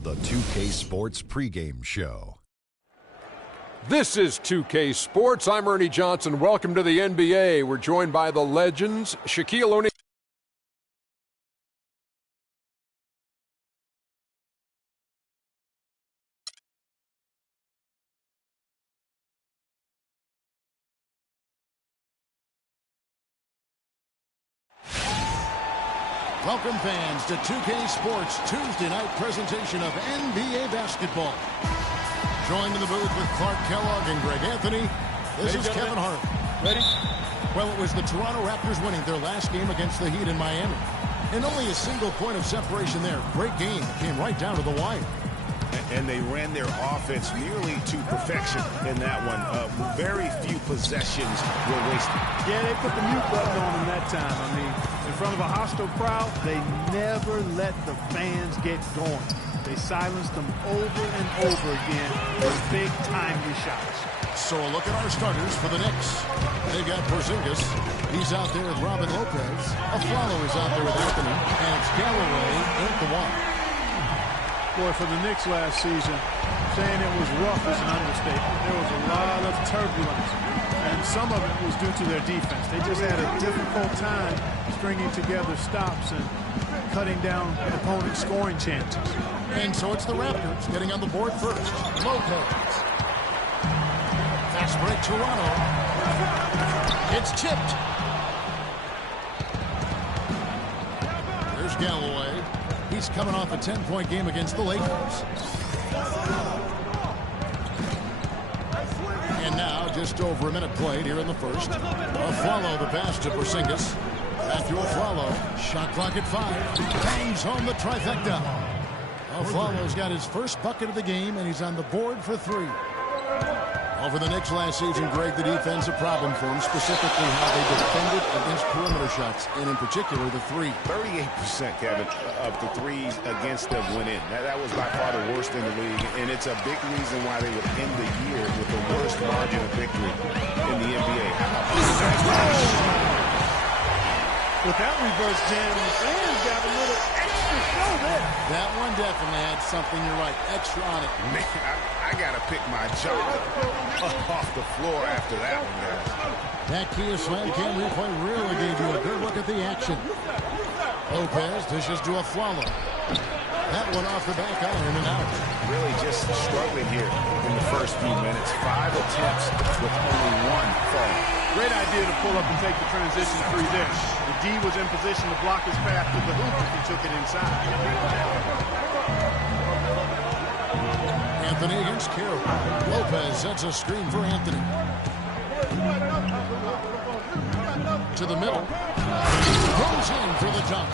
The 2K Sports pregame show. This is 2K Sports. I'm Ernie Johnson. Welcome to the NBA. We're joined by the legends, Shaquille O'Neal. Welcome fans to 2K Sports Tuesday night presentation of NBA basketball. Joined in the booth with Clark Kellogg and Greg Anthony. This is Kevin Hart. Ready? Well, it was the Toronto Raptors winning their last game against the Heat in Miami. And only a single point of separation there. Great game. Came right down to the wire. And they ran their offense nearly to perfection in that one. Very few possessions were wasted. Yeah, they put the mute button on them that time. I mean, in front of a hostile crowd, they never let the fans get going. They silenced them over and over again with big timely shots. So a look at our starters for the Knicks. They've got Porzingis. He's out there with Robin Lopez. Afflalo is out there with Anthony. And it's Galloway at the one. Boy, for the Knicks last season, saying it was rough is an understatement. There was a lot of turbulence, and some of it was due to their defense. They just had a difficult time stringing together stops and cutting down opponent scoring chances. And so it's the Raptors getting on the board first. Lopez. Fast break, Toronto. It's tipped. There's Galloway. He's coming off a 10-point game against the Lakers. And now, just over a minute played here in the first. Afflalo the pass to Porzingis. Back to Afflalo. Shot clock at 5. Bangs home the trifecta. Afflalo's got his first bucket of the game, and he's on the board for 3. Over the Knicks last season, Greg, the defense a problem for him, specifically how they defended against perimeter shots, and in particular the 3. 38%, Kevin, of the threes against them went in. That was by far the worst in the league, and it's a big reason why they would end the year with the worst margin of victory in the NBA. With that reverse jam, the fans got a little extra show there. That one definitely had something, you're right, extra on it. Man, I got to pick my jaw off the floor after that one, guys. That Kia Slam Cam replay really gave you a good look at the action. Lopez dishes to Afflalo. That one off the back iron and out. Really just struggling here in the first few minutes. 5 attempts with only 1 fall. Great idea to pull up and take the transition 3 there. The D was in position to block his path to the hoop if he took it inside. Anthony against Carroll. Lopez sets a screen for Anthony. To the middle. Goes in for the dunk.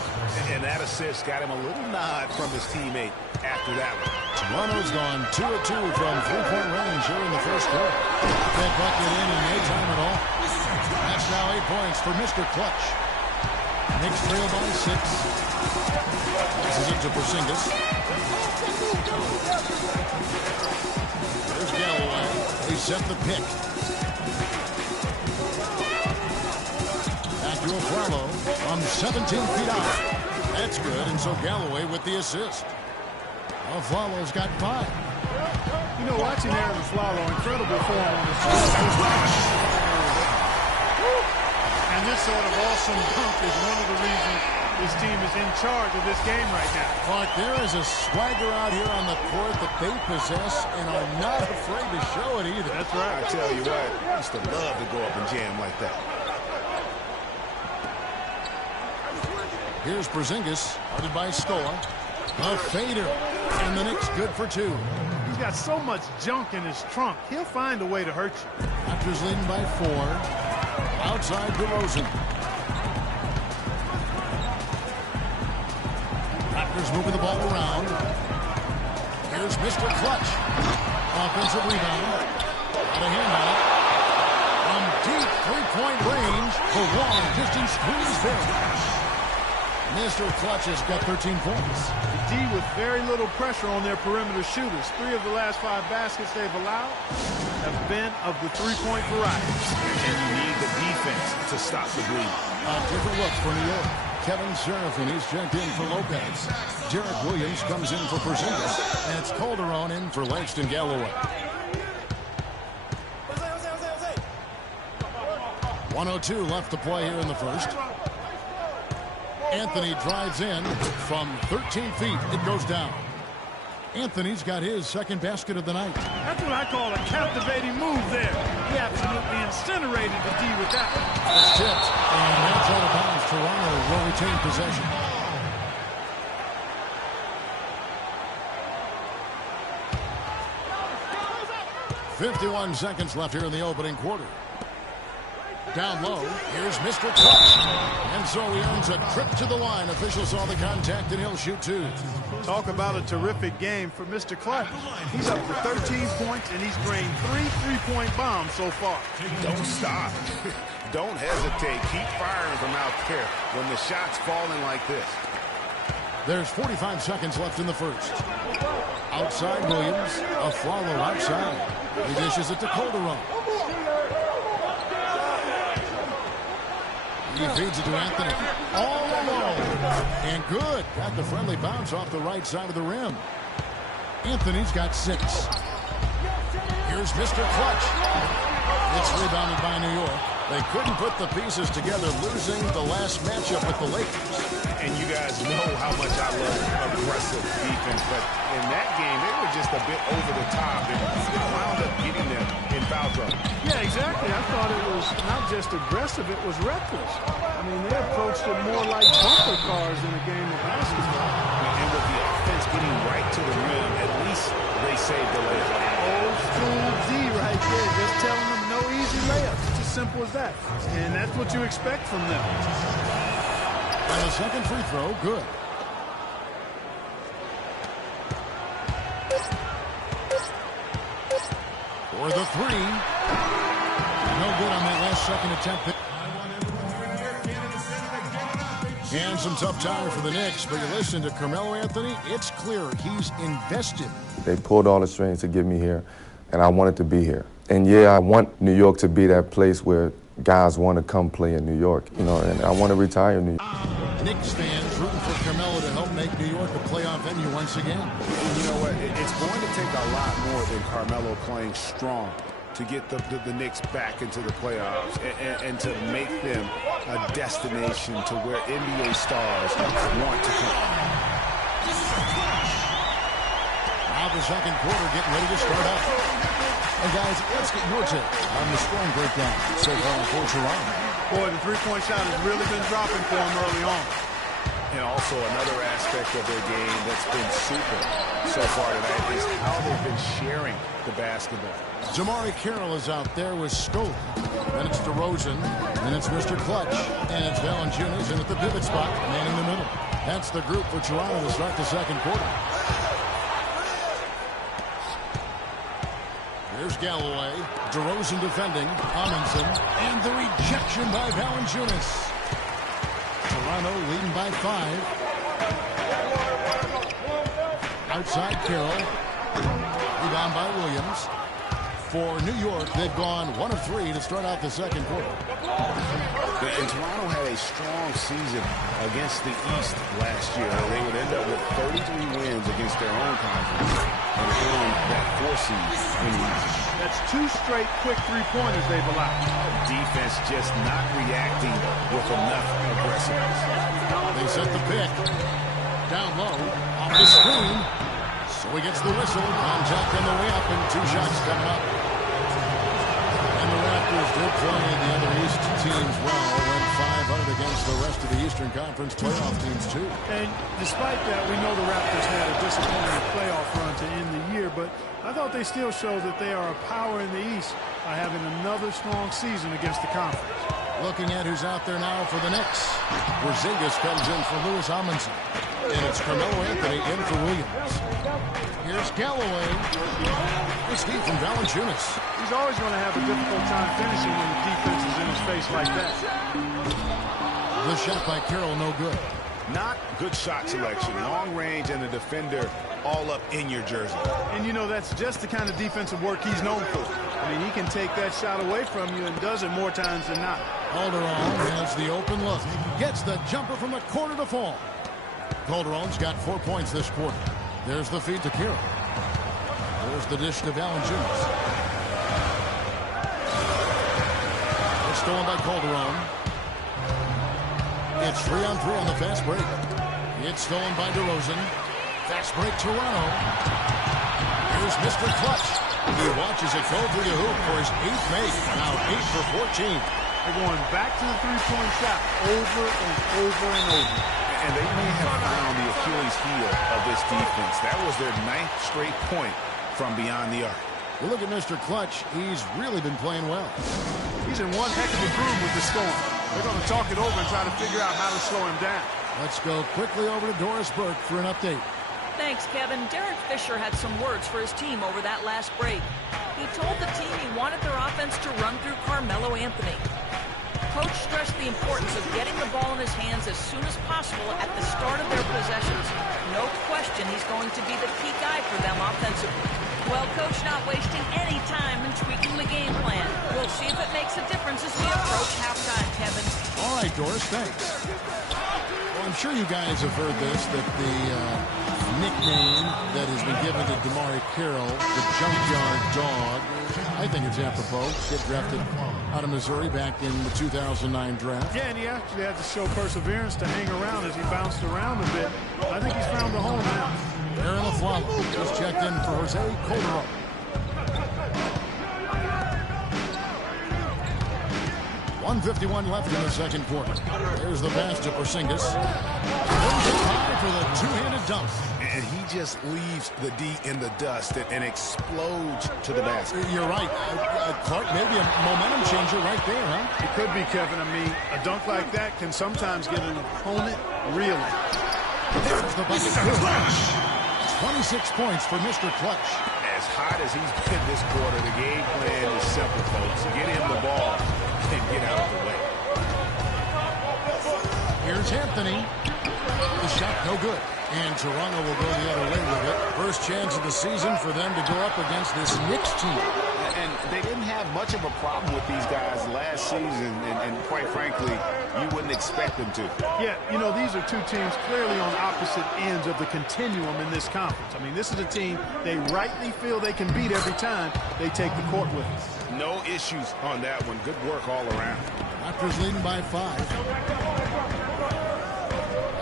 And that assist got him a little nod from his teammate after that one. Toronto's gone 2 of 2 from 3-point range here in the first quarter. That bucket in no time at all. That's now 8 points for Mr. Clutch. Knicks trail by 6. This is it to Porzingis. There's Galloway. They set the pick. Back to Afflalo from 17 feet out. That's good, and so Galloway with the assist. Afflalo's got 5. You know, watching Aaron Afflalo, incredible form on his feet. And this sort of awesome dunk is one of the reasons this team is in charge of this game right now. Clark, there is a swagger out here on the court that they possess and are not afraid to show it either. That's right. I tell you what, I used to love to go up and jam like that. Here's Porzingis, guarded by Stoa. A fader, and the Knicks good for 2. He's got so much junk in his trunk, he'll find a way to hurt you. Raptors leading by 4. Outside DeRozan. Raptors moving the ball around. Here's Mr. Clutch. Offensive rebound. Got a hand on it. From deep 3-point range, the long-distance squeeze there. Mr. Clutch has got 13 points. The D with very little pressure on their perimeter shooters. 3 of the last 5 baskets they've allowed have been of the 3-point variety. And you need the defense to stop the bleeding. A different look for New York. Kevin Serafin, he's checked in for Lopez. Derek Williams comes in for Porzingis. And it's Calderon in for Langston Galloway. 1:02 left to play here in the first. Anthony drives in from 13 feet. It goes down. Anthony's got his second basket of the night. That's what I call a captivating move there. He absolutely incinerated the D with that one. It's tipped, and that's out of bounds. Toronto will retain possession. .51 seconds left here in the opening quarter. Down low, here's Mr. Clutch. And so he earns a trip to the line. Officials saw the contact, and he'll shoot two. Talk about a terrific game for Mr. Clutch. He's up to 13 points, and he's drained 3 3-point bombs so far. Don't stop. Don't hesitate. Keep firing from out there when the shot's falling like this. There's 45 seconds left in the first. Outside Williams, Afflalo outside. He dishes it to Calderon. He feeds it to Anthony. All alone. And good. Got the friendly bounce off the right side of the rim. Anthony's got 6. Here's Mr. Clutch. It's rebounded by New York. They couldn't put the pieces together, losing the last matchup with the Lakers. And you guys know how much I love aggressive defense, but in that game, they were just a bit over the top and wound up getting them in foul trouble. Yeah, exactly. I thought it was not just aggressive, it was reckless. I mean, they approached it more like bumper cars in a game of basketball. And with the offense getting right to the rim, at least they saved the layup. Old school D right there, just telling them no easy layups. It's as simple as that. And that's what you expect from them. And the second free throw, good. For the three. No good on that last second attempt. And some tough time for the Knicks, but you listen to Carmelo Anthony, it's clear he's invested. They pulled all the strings to get me here, and I wanted to be here. And yeah, I want New York to be that place where guys want to come play in New York, you know, and I want to retire in New York. Knicks fans rooting for Carmelo to help make New York a playoff venue once again. You know what? It's going to take a lot more than Carmelo playing strong to get the Knicks back into the playoffs and to make them a destination to where NBA stars want to come. Now the second quarter getting ready to start up. And guys, let's get your take on the scoring breakdown so far for Toronto. Boy, the three-point shot has really been dropping for them early on. And also another aspect of their game that's been super so far tonight is how they've been sharing the basketball. Jamari Carroll is out there with Stoke. Then it's DeRozan. Then it's Mr. Clutch. And it's Valanciunas in at the pivot spot, man in the middle. That's the group for Toronto to start the second quarter. Here's Galloway. DeRozan defending. Amundsen. And the rejection by Valanciunas. Toronto leading by 5. Outside Carroll. Rebound by Williams. For New York, they've gone 1 of 3 to start out the second quarter. And Toronto had a strong season against the East last year. They would end up with 33 wins against their own conference and earn that 4 seed in the East. That's 2 straight quick three-pointers they've allowed. Defense just not reacting with enough aggressiveness. They set the pick. Down low, off the screen. So he gets the whistle. Contact on the way up, and 2 shots coming up. And the Raptors did play the other East teams well. Went 500 against the rest of the Eastern Conference playoff teams, too. And despite that, we know the Raptors had a disappointing playoff run to end the year, but I thought they still showed that they are a power in the East by having another strong season against the conference. Looking at who's out there now for the Knicks. Porzingis comes in for Louis Amundsen. And it's Carmelo Anthony in for Williams. Here's Galloway. It's deep from Valanciunas. He's always going to have a difficult time finishing when the defense is in his face like that. The shot by Carroll, no good. Not good shot selection. Long range and the defender all up in your jersey. And, you know, that's just the kind of defensive work he's known for. I mean, he can take that shot away from you and does it more times than not. Calderon has the open look. Gets the jumper from the corner to fall. Calderon's got 4 points this quarter. There's the feed to Kira. There's the dish to Valanciunas. It's stolen by Calderon. It's 3-on-3 on the fast break. It's stolen by DeRozan. Fast break, Toronto. Here's Mr. Clutch. He watches it go through the hoop for his 8th make. Now 8 for 14. They're going back to the three-point shot over and over and over. And they may have found the Achilles heel of this defense. That was their 9th straight point from beyond the arc. You look at Mr. Clutch. He's really been playing well. He's in one heck of a groove with the Storm. They're going to talk it over and try to figure out how to slow him down. Let's go quickly over to Doris Burke for an update. Thanks, Kevin. Derek Fisher had some words for his team over that last break. He told the team he wanted their offense to run through Carmelo Anthony. Coach stressed the importance of getting the ball in his hands as soon as possible at the start of their possessions. No question he's going to be the key guy for them offensively. Well, Coach not wasting any time in tweaking the game plan. We'll see if it makes a difference as we approach halftime, Kevin. All right, Doris, thanks. Well, I'm sure you guys have heard this, that the nickname that has been given to DeMarre Carroll, the Junkyard Dog, I think it's apropos. Kid drafted out of Missouri back in the 2009 draft. Yeah, and he actually had to show perseverance to hang around as he bounced around a bit. I think he's found a home now. Aaron Aflalo just checked in for Jose Calderon. .151 left in the second quarter. There's the pass to Porzingis. Goes it high for the two-handed dunk. And he just leaves the D in the dust and explodes to the basket. You're right. Clark, maybe a momentum changer right there, huh? It could be, Kevin. I mean, a dunk like that can sometimes get an opponent reeling. There's the bucket. 26 points for Mr. Clutch. As hot as he's been this quarter, the game plan is simple, folks. Get him the ball and get out of the way. Here's Anthony. The shot no good. And Toronto will go the other way with it. First chance of the season for them to go up against this Knicks team. And they didn't have much of a problem with these guys last season, and quite frankly, you wouldn't expect them to. Yeah, you know, these are two teams clearly on opposite ends of the continuum in this conference. I mean, this is a team they rightly feel they can beat every time they take the court with them. No issues on that one. Good work all around. Raptors leading by 5.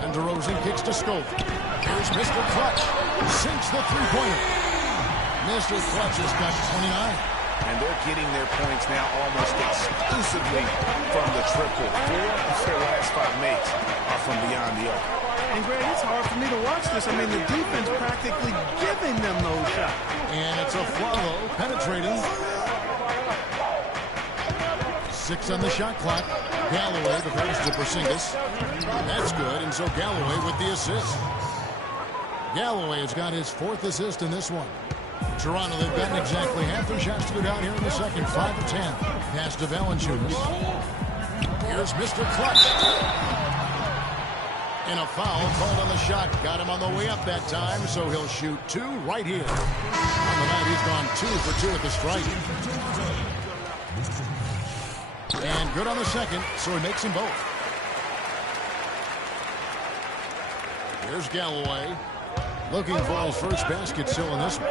And DeRozan kicks to Scobie. Here's Mr. Clutch. Sinks the three-pointer. Mr. Clutch has got 29. And they're getting their points now almost exclusively from the triple. 4 of their last 5 makes are from beyond the arc. And, Greg, it's hard for me to watch this. I mean, the defense practically giving them those shots. And it's a Aflalo penetrating. 6 on the shot clock. Galloway, the pass to Porzingis. That's good, and so Galloway with the assist. Galloway has got his 4th assist in this one. Toronto, they've gotten exactly half their shots to go down here in the second. 5 of 10. Pass to Valanciunas. Here's Mr. Clutch. And a foul called on the shot. Got him on the way up that time, so he'll shoot 2 right here. On the night, he's gone 2 for 2 at the strike. And good on the second, so he makes them both. Here's Galloway. Looking for his first basket still in this one.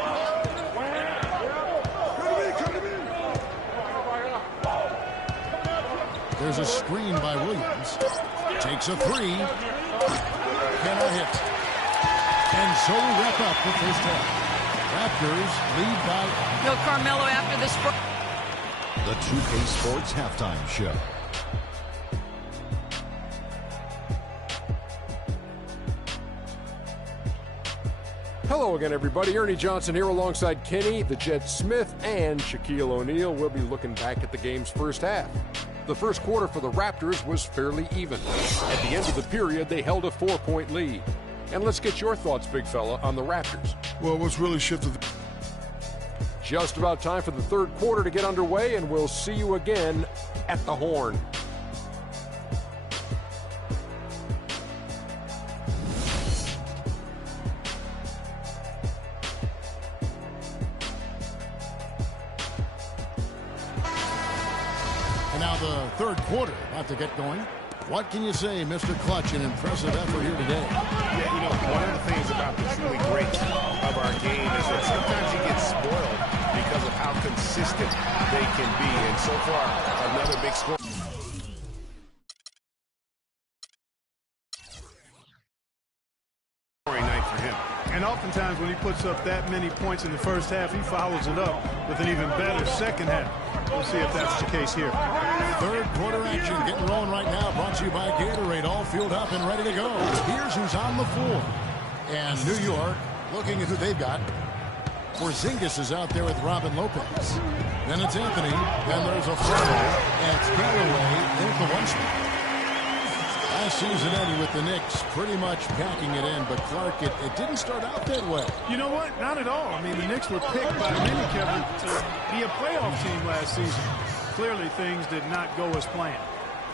There's a screen by Williams. Takes a 3. Cannot hit. And so we wrap up the first half. Raptors lead by... No Carmelo after this... The 2K Sports Halftime Show. Hello again, everybody. Ernie Johnson here alongside Kenny, the Jet Smith, and Shaquille O'Neal. We'll be looking back at the game's first half. The first quarter for the Raptors was fairly even. At the end of the period, they held a 4-point lead. And let's get your thoughts, big fella, on the Raptors. Well, what's really shifted... Just about time for the third quarter to get underway, and we'll see you again at the Horn. the third quarter about to get going. What can you say, Mr. Clutch? An impressive effort here today. Yeah, you know, one of the things about the truly greats of our game is that sometimes you get spoiled because of how consistent they can be. And so far, another big score. Night for him. And oftentimes when he puts up that many points in the first half, he follows it up with an even better second half. We'll see if that's the case here. Third quarter action getting rolling right now. Brought to you by Gatorade. All fueled up and ready to go. Here's who's on the floor. And New York looking at who they've got. Porzingis is out there with Robin Lopez. Then it's Anthony. Then there's a foul. And it's Galloway in at the one spot. Last season ended with the Knicks pretty much packing it in, but Clark, it didn't start out that way. You know what? Not at all. I mean, the Knicks were picked by many, Kevin, to be a playoff team last season. Clearly, things did not go as planned.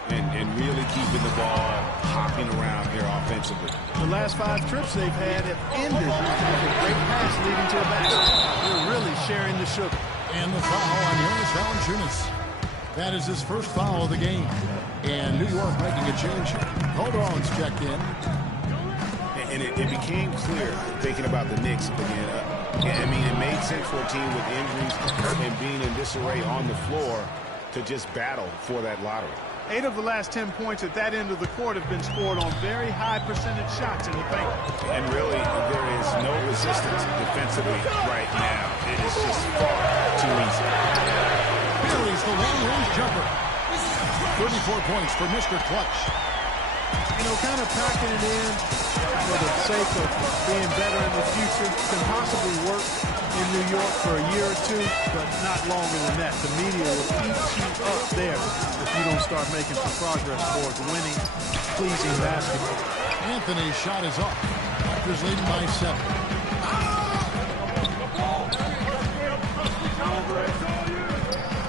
And really keeping the ball hopping around here offensively. The last 5 trips they've had have ended with a great pass leading to a basket. They're really sharing the sugar. And the foul on Jonas Valanciunas. That is his first foul of the game. And New York making a change here. Calderon's checked in. And it became clear, thinking about the Knicks again. I mean, it made sense for a team with injuries and being in disarray on the floor to just battle for that lottery. 8 of the last 10 points at that end of the court have been scored on very high percentage shots in the paint. And really, there is no resistance defensively right now. It is just far too easy. Here's the long-range jumper. 34 points for Mr. Clutch. You know, kind of packing it in for the sake of being better in the future can possibly work in New York for a year or two, but not longer than that. The media will keep you up there if you don't start making some progress towards winning, pleasing basketball. Anthony's shot is off. Raptors leading by 7.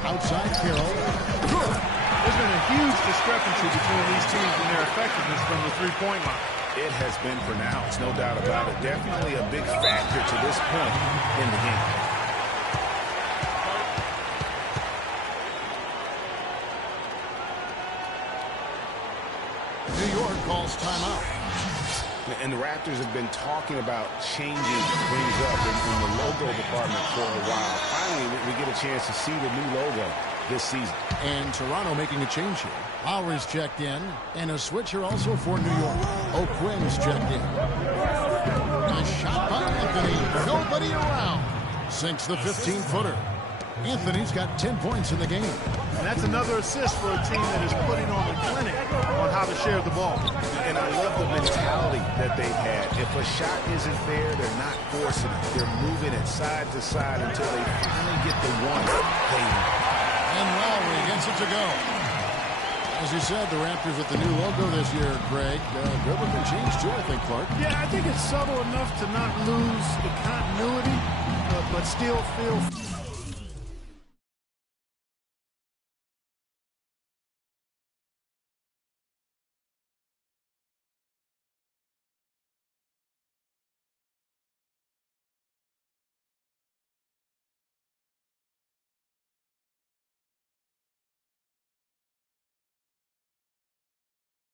Outside Carroll. Good. There's been a huge discrepancy between these teams and their effectiveness from the three-point line. It has been pronounced, no doubt about it. Definitely a big factor to this point in the game. New York calls timeout. And the Raptors have been talking about changing things up in the logo department for a while. Finally, we get a chance to see the new logo this season. And Toronto making a change here. Lowry's checked in, and a switch here also for New York. O'Quinn's checked in. A shot by Anthony. Nobody around. Sinks the 15-footer. Anthony's got 10 points in the game. And that's another assist for a team that is putting on a clinic on how to share the ball. And I love the mentality that they've had. If a shot isn't there, they're not forcing it. They're moving it side to side until they finally get the one they need. And Lowry gets it to go. As you said, the Raptors with the new logo this year, Greg. Good looking change too, I think, Clark. Yeah, I think it's subtle enough to not lose the continuity, but still feel...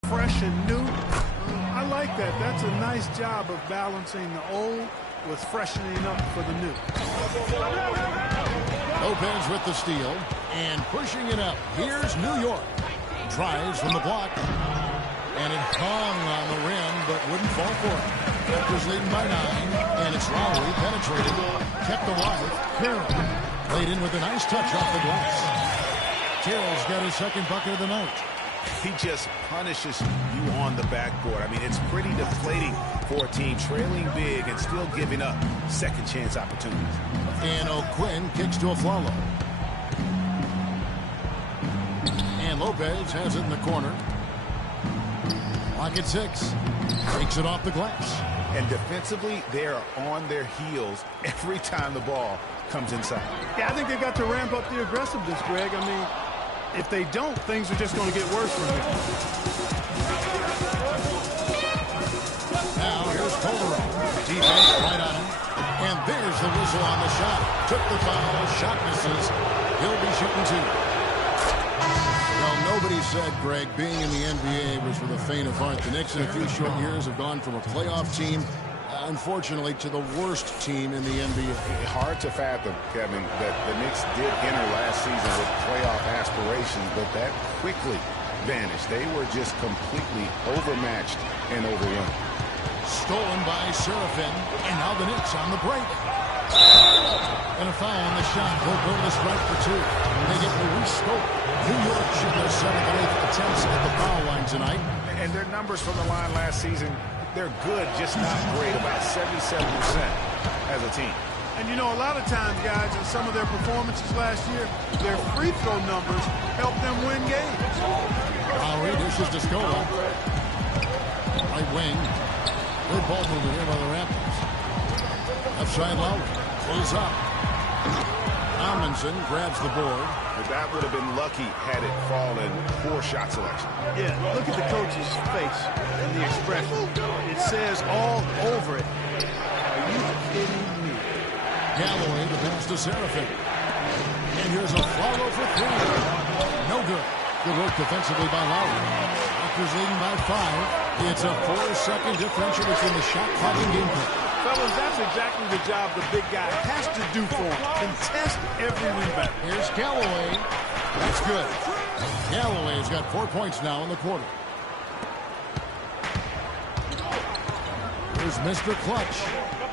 fresh and new. I like that. That's a nice job of balancing the old with freshening up for the new. Lopez with the steal and pushing it up. Here's New York. Tries from the block. And it hung on the rim, but wouldn't fall for it. Raptors leading by 9. And it's Lowry penetrating. Kept alive. Carroll laid in with a nice touch off the glass. Carroll's got his second bucket of the night. He just punishes you on the backboard. I mean, it's pretty deflating for a team trailing big and still giving up second chance opportunities. And O'Quinn kicks to Afflalo. And Lopez has it in the corner. Lock at 6. Takes it off the glass. And defensively, they are on their heels every time the ball comes inside. Yeah, I think they've got to ramp up the aggressiveness, Greg. I mean, if they don't, things are just going to get worse from here. Now here's Calderon. Defense right on him. And there's the whistle on the shot. Took the foul. Shot misses. He'll be shooting 2. They'll Nobody said, Greg, being in the NBA was for the faint of heart. The Knicks in a few short years have gone from a playoff team, unfortunately, to the worst team in the NBA. Hard to fathom, Kevin, that the Knicks did enter last season with playoff aspirations, but that quickly vanished. They were just completely overmatched and overrun. Stolen by Serafin, and now the Knicks on the break. And a foul on the shot. They'll go to the strike for two. They get Luis Scope. New York shoot their 7th and 8th attempts at the foul line tonight. And their numbers from the line last season, they're good, just not great, about 77% as a team. And you know, a lot of times, guys, in some of their performances last year, their free throw numbers helped them win games. Lowry dishes to Scola. Right wing. Good ball movement here by the Raptors. Left side Lowry. Close up. Amundsen grabs the board. But that would have been lucky had it fallen. Poor shot selection. Yeah, look at the coach's face and the expression. It says all over it. Are you kidding me? Galloway to pass to Serafin. And here's a follow for three. No good. Good work defensively by Lowry. Raptors leading by 5. It's a 4-second differential between the shot clock and game clock. Fellas, that's exactly the job the big guy has to do for him. Contest every rebound. Here's Galloway. That's good. Galloway's got 4 points now in the quarter. Here's Mr. Clutch.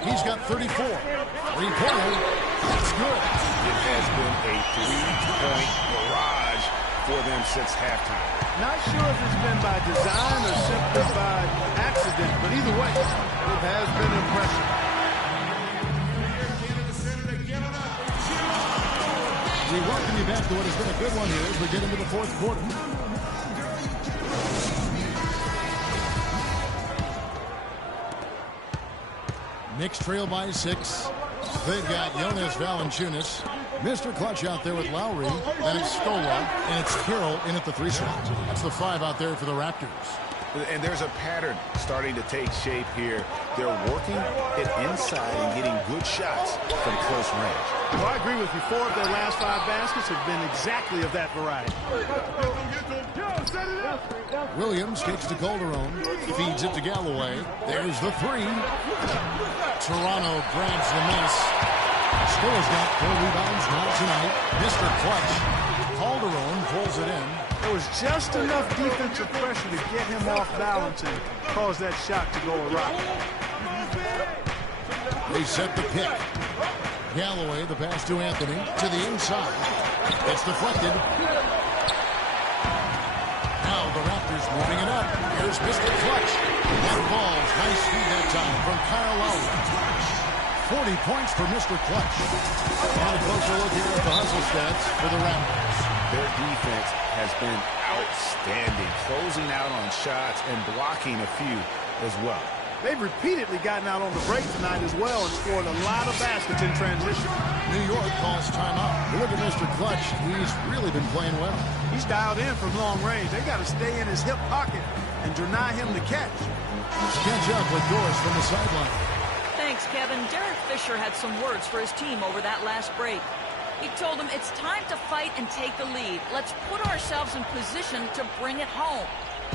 He's got 34. Three-pointer. That's good. It has been a 3-point barrage for them since halftime. Not sure if it's been by design or simply by accident, but either way, it has been impressive. We welcome you back to what has been a good one here as we get into the fourth quarter. Knicks trail by 6. They've got Jonas Valanciunas. Mr. Clutch out there with Lowry. Then it's Scola. And it's Carroll in at the 3 slot. That's the 5 out there for the Raptors. And there's a pattern starting to take shape here. They're working it inside and getting good shots from close range. Well, I agree with you. 4 of their last 5 baskets have been exactly of that variety. Williams kicks to Calderon. Feeds it to Galloway. There's the 3. Toronto grabs the miss. Scola's got 4 rebounds now tonight. Mr. Clutch. Calderon pulls it in. There was just enough defensive pressure to get him off balance and cause that shot to go awry. They set the pick. Galloway, the pass to Anthony. To the inside. It's deflected. Now the Raptors moving it up. Here's Mr. Clutch. That ball's nice speed that time from Kyle Lowry. 40 points for Mr. Clutch. And a closer look here at the hustle stats for the Raptors. Their defense has been outstanding, closing out on shots and blocking a few as well. They've repeatedly gotten out on the break tonight as well and scored a lot of baskets in transition. New York calls timeout. Look at Mr. Clutch. He's really been playing well. He's dialed in from long range. They got to stay in his hip pocket and deny him the catch. Let's catch up with Doris from the sideline. Thanks, Kevin. Derek Fisher had some words for his team over that last break. He told them it's time to fight and take the lead. Let's put ourselves in position to bring it home.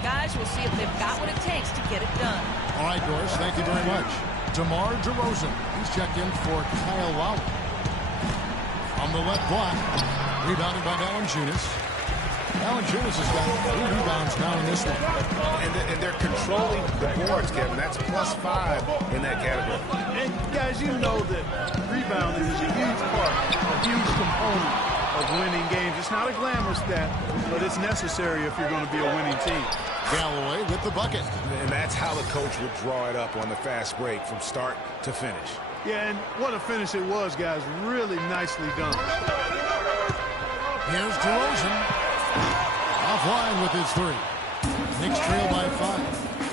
Guys, we'll see if they've got what it takes to get it done. All right, Doris, thank you very much. DeMar DeRozan, he's checked in for Kyle Lowry. On the left block, rebounded by Valanciunas. Valanciunas has got 3 rebounds now in this one. And they're controlling the boards, Kevin. That's +5 in that category. And guys, you know that rebounding is a huge part, a huge component of winning games. It's not a glamorous stat, but it's necessary if you're going to be a winning team. Galloway with the bucket. And that's how the coach would draw it up on the fast break from start to finish. Yeah, and what a finish it was, guys. Really nicely done. Here's DeRozan. Offline with his 3. Knicks trail by 5.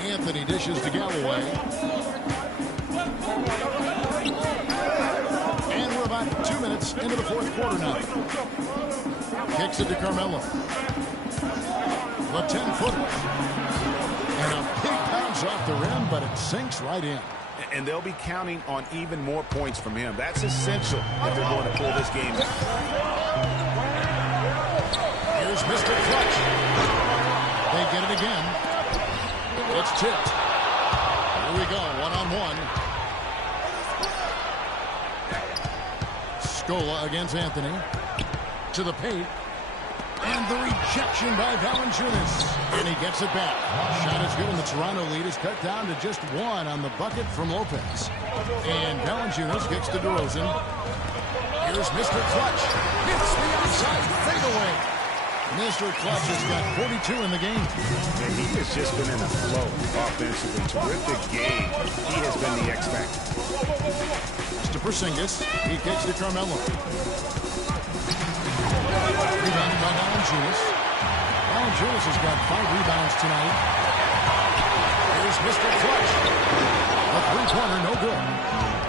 Anthony dishes to Galloway. And we're about 2 minutes into the fourth quarter now. Kicks it to Carmelo. The 10-footer. And a big bounce off the rim, but it sinks right in. And they'll be counting on even more points from him. That's essential if they're going to pull this game out. Here's Mr. Clutch. they get it again. It's tipped. Here we go, one-on-one. Scola against Anthony. To the paint. And the rejection by Valanciunas. And he gets it back. Shot is good, and the Toronto lead is cut down to just one on the bucket from Lopez. And Valanciunas gets to DeRozan. Here's Mr. Clutch. Hits the outside fadeaway. Mr. Clutch has got 42 in the game. And he has just been in a flow offensively. Terrific game. He has been the X factor. To Porzingis. He kicks to Carmelo. Rebounded by Valanciunas. Valanciunas has got 5 rebounds tonight. Here's Mr. Clutch. A three-pointer, no good.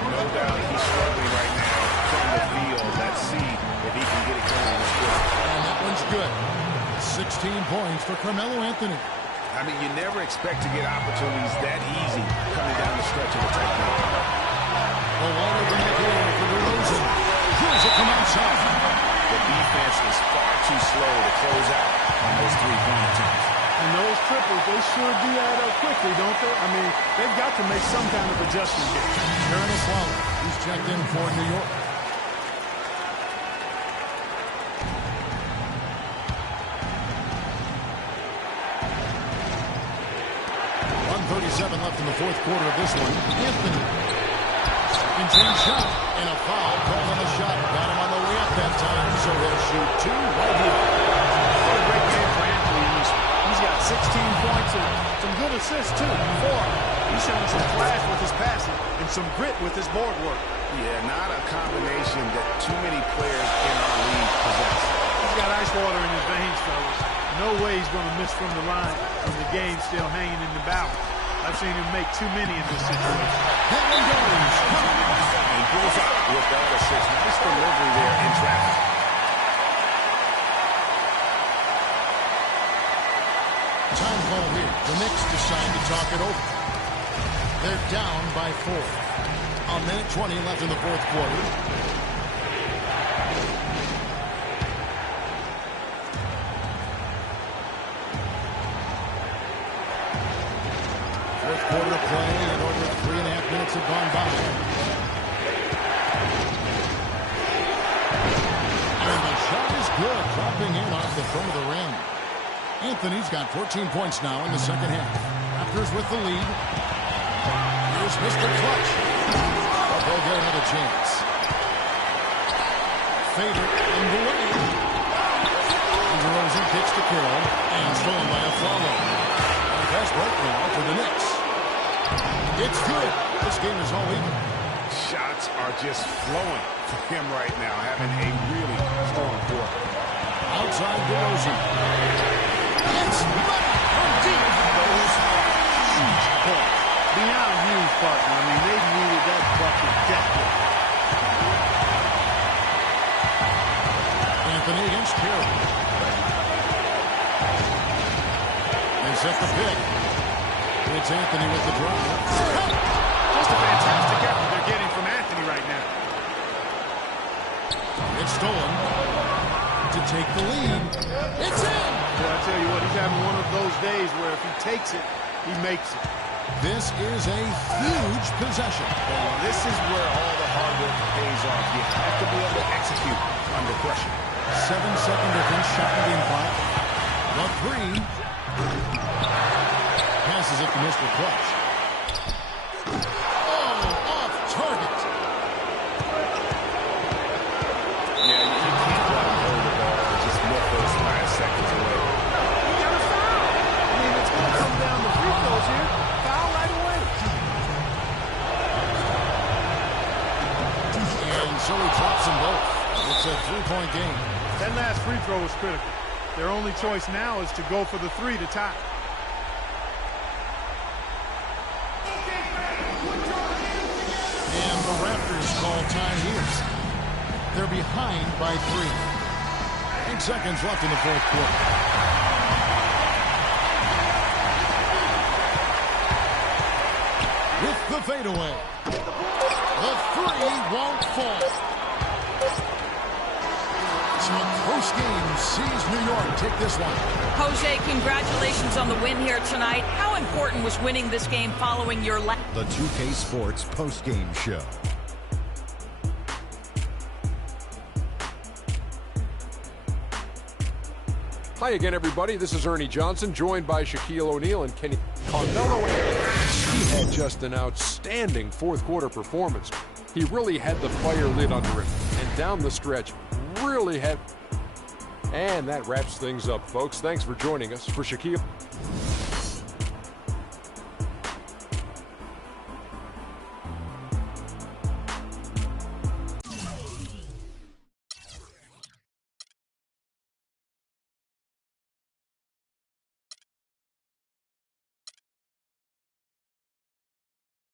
No doubt he's struggling right now, trying to feel that seed if he can get it going. And that one's good. 16 points for Carmelo Anthony. I mean, you never expect to get opportunities that easy coming down the stretch of the technique. Malone back in for DeRozan. Here's it from outside. The defense is far too slow to close out on those three-point attempts. And those triples, they sure do add up quickly, don't they? I mean, they've got to make some kind of adjustment here. Aaron Aflalo, he's checked in for New York. .137 left in the fourth quarter of this one. Anthony. Second team shot. And a foul called on the shot. Got him on the way up that time, so he'll shoot 2 right here. What a great game for Anthony. He's got 16 points and some good assists, too. 4. He's showing some flash with his passing and some grit with his board work. Yeah, not a combination that too many players in our league possess. He's got ice water in his veins, fellas. No way he's going to miss from the line when the game's still hanging in the balance. I've seen him make too many in this situation. Henry goes. And goes out with that assist. Nice delivery there in traffic. Time call here. The Knicks decide to talk it over. They're down by 4. A minute 20 left in the fourth quarter. Fourth quarter of play, and over 3.5 minutes have gone by. And the shot is good, dropping in off the front of the rim. Anthony's got 14 points now in the second half. Raptors with the lead. Here's Mr. Clutch. They'll get another chance. Fader in the way. And DeRozan kicks to Carroll. And stolen by Aflalo. And fast break now for the Knicks. It's good. This game is all even. Shots are just flowing for him right now, having a really strong quarter. Outside DeRozan. It's money from deep. Those are huge points. Beyond huge, partner. I mean, they needed that bucket desperately. Anthony against Carroll. They set the pick. It's Anthony with the drive. Just a fantastic effort they're getting from Anthony right now. It's stolen to take the lead. It's in. Well, I tell you what, he's having one of those days where if he takes it, he makes it. This is a huge possession. And this is where all the hard work pays off. You have to be able to execute under pressure. 7-second difference, shot and game clock. The 3. Passes it to Mr. Clutch. Oh, off target. Yeah, you can't let him hold the ball and just let those 5 seconds away. He got a foul. I mean, it's going to come down to free throws here. Foul right away. And so he drops them both. It's a 3-point game. That last free throw was critical. Their only choice now is to go for the 3 to tie. And the Raptors call time here. They're behind by 3. 8 seconds left in the fourth quarter. With the fadeaway. The 3 won't fall. Portsmouth post-game sees New York take this one. Jose, congratulations on the win here tonight. How important was winning this game following your last... The 2K Sports post-game show. Hi again, everybody. This is Ernie Johnson, joined by Shaquille O'Neal and Kenny Carmelo. He had just an outstanding fourth-quarter performance. He really had the fire lit under him, and down the stretch, really had... And that wraps things up, folks. Thanks for joining us. For Shaquille...